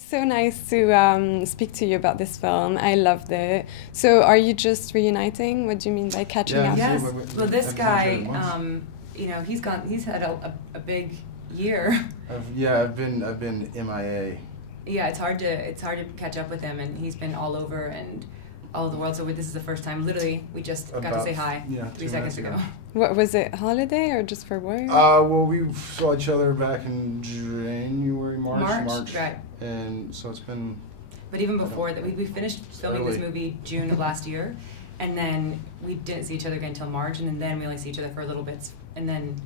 it's so nice to speak to you about this film. I loved it. So are you just reuniting? What do you mean by catching up? Yes. Well, this guy, you know, he's had a big year. I've been MIA. Yeah, it's hard to catch up with him, and he's been all over and all over the world. So this is the first time. Literally, we just got to say hi 3 seconds ago. What was it? Holiday or just for work? Well, we saw each other back in January, March, right? And so it's been. But even before that, we finished filming this movie June of last year, and then we didn't see each other again until March, and then we only see each other for a little bit, and then.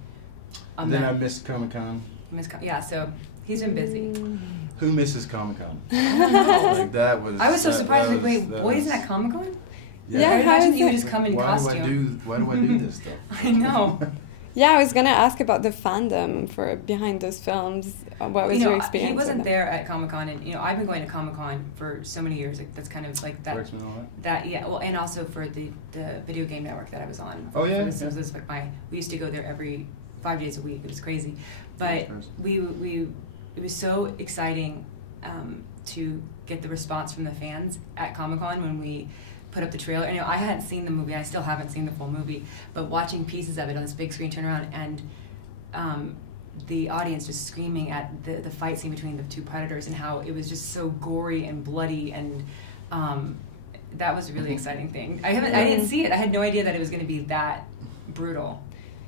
I missed Comic-Con. Yeah, so he's been busy. Who misses Comic-Con? I don't know. Like that was. I was so surprised. Like, wait, boy, isn't that Comic-Con? Yeah, I imagine you would just come in costume. Why do I do this stuff? I know. Yeah, I was gonna ask about the fandom for behind those films. What was your experience? He wasn't there at Comic-Con, and I've been going to Comic-Con for so many years. Like, that's kind of like that. Well, and also for the video game network that I was on. Oh yeah. We used to go there every 5 days a week. It was crazy, but it was so exciting to get the response from the fans at Comic-Con when we put up the trailer. And, I hadn't seen the movie. I still haven't seen the full movie, but watching pieces of it on this big screen turn around and the audience just screaming at the fight scene between the two predators and how it was just so gory and bloody, and that was a really exciting thing. I didn't see it. I had no idea that it was going to be that brutal.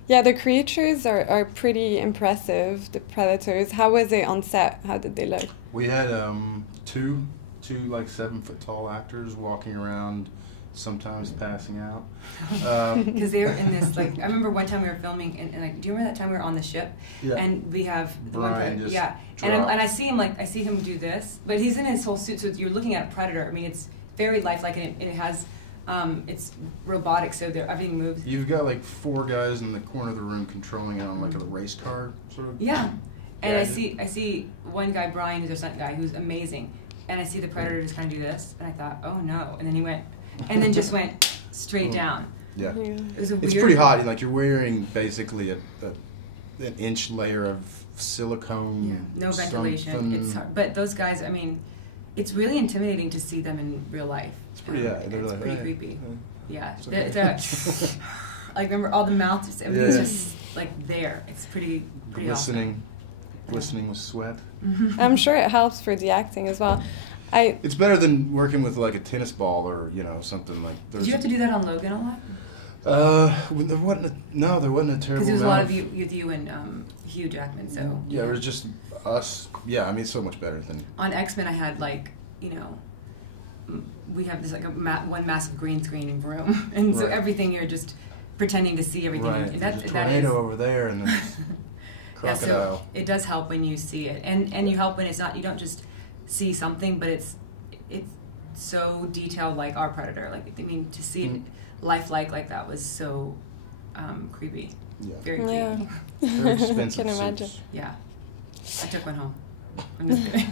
Yeah, the creatures are pretty impressive, the predators. How was it on set? How did they look? We had two like 7 foot tall actors walking around, sometimes passing out. Because they were in this, like, I remember one time we were filming, and like, do you remember that time we were on the ship? Yeah. And we have Brian just and I see him do this, but he's in his whole suit, so you're looking at a predator. I mean, it's very lifelike, and it has. It's robotic, so everything moves. You've got like 4 guys in the corner of the room controlling it on like a race car sort of. Yeah, and I see one guy, Brian, who's our stunt guy, who's amazing, and I see the predator just kind of do this, and I thought, oh no, and then he went, and then just went straight down. Yeah, it was it's pretty hot. Like, you're wearing basically an inch layer of silicone. Yeah. No ventilation. It's hard. But those guys, I mean, it's really intimidating to see them in real life. It's pretty, it's like, pretty creepy. Yeah. Like, remember all the mouths, everything's just like there. It's pretty glistening, awesome. Glistening with sweat. I'm sure it helps for the acting as well. It's better than working with like a tennis ball or something like. Did you have to do that on Logan a lot? There wasn't a terrible. Because there was a lot of you and Hugh Jackman, so. Yeah, it was just us. Yeah, I mean, it's so much better than. On X-Men, I had we have this like one massive green screen room, and so everything you're just pretending to see everything. Right. And there's a tornado over there, and then crocodile. Yeah, so it does help when you see it, and you help when it's not. You don't just see something, but it's so detailed, like our Predator. Like, I mean, to see it lifelike like that was so creepy. Yeah. Very creepy. Very expensive. Can imagine. Yeah, I took one home. I'm just kidding.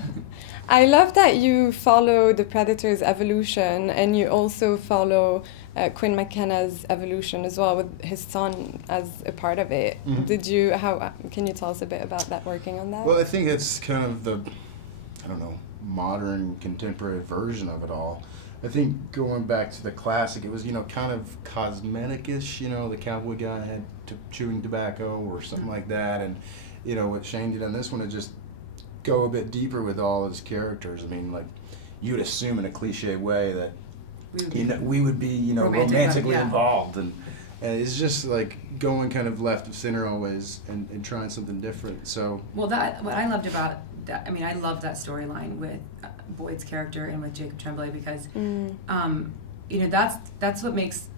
I love that you follow the Predator's evolution, and you also follow Quinn McKenna's evolution as well, with his son as a part of it. Mm-hmm. Can you tell us a bit about that, working on that? Well, I think it's kind of the, modern contemporary version of it all. I think going back to the classic, it was, kind of cosmetic-ish, the cowboy guy had chewing tobacco or something like that, and, what Shane did on this one, it just go a bit deeper with all his characters. I mean, like, you would assume in a cliche way that we would be romantically involved, and it's just like going kind of left of center always and trying something different. So what I loved about that, I mean, I loved that storyline with Boyd's character and with Jacob Tremblay, because that's what makes,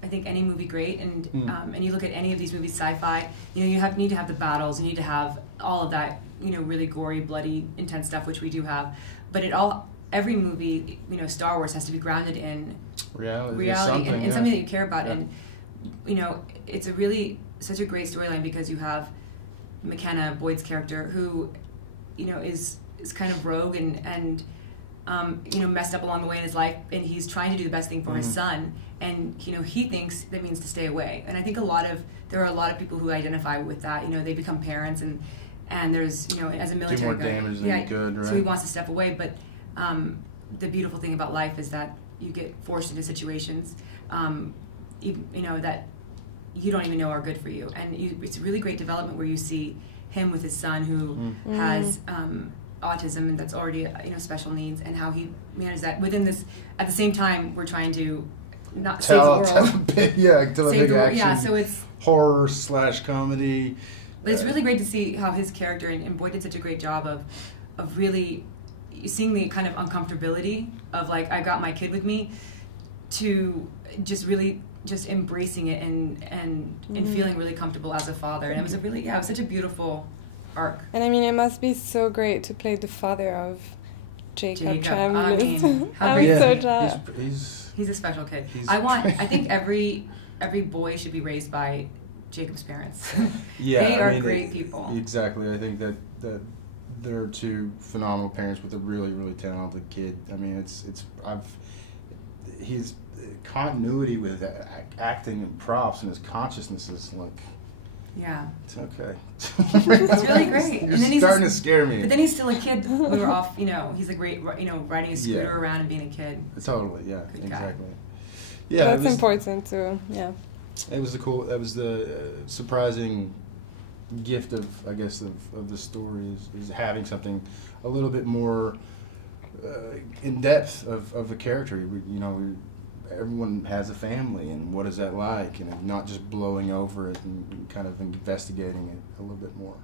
I think, any movie great. And and you look at any of these movies, sci-fi, you need to have the battles, you need to have all of that, really gory, bloody, intense stuff, which we do have. But every movie, Star Wars has to be grounded in reality and something that you care about. Yeah. And it's such a great storyline, because you have McKenna, Boyd's character, who is kind of rogue and messed up along the way in his life, and he's trying to do the best thing for his son, and he thinks that means to stay away. And I think there are a lot of people who identify with that. They become parents, and and there's, you know, as a military do more guy, damage than you could, right? So he wants to step away, but the beautiful thing about life is that you get forced into situations, you know, that you don't even know are good for you, and it's a really great development where you see him with his son who has autism and that's already, you know, special needs, and how he manages that within this. At the same time, we're trying to not save the world. Tell a big action. Yeah, so it's horror / comedy. But it's really great to see how his character, and Boyd did such a great job of really seeing the kind of uncomfortability of, like, I got my kid with me, to just really just embracing it and feeling really comfortable as a father. And it was it was such a beautiful arc. And I mean, it must be so great to play the father of Jacob I mean, I'm so jealous. He's a special kid. I think every boy should be raised by Jacob's parents. Yeah, they are great people. Exactly. I think that they're two phenomenal parents with a really, really talented kid. I mean, he's continuity with acting and props, and his consciousness is like, yeah, it's okay. It's really great. You're starting to scare me. But then he's still a kid. We were off, you know, he's a great, you know, riding a scooter around and being a kid. Totally, yeah, Good exactly. guy. Yeah, that's important too. Yeah. It was the surprising gift of, I guess, of the story is having something a little bit more in depth of a character. You know, everyone has a family, and what is that like, and not just blowing over it and kind of investigating it a little bit more.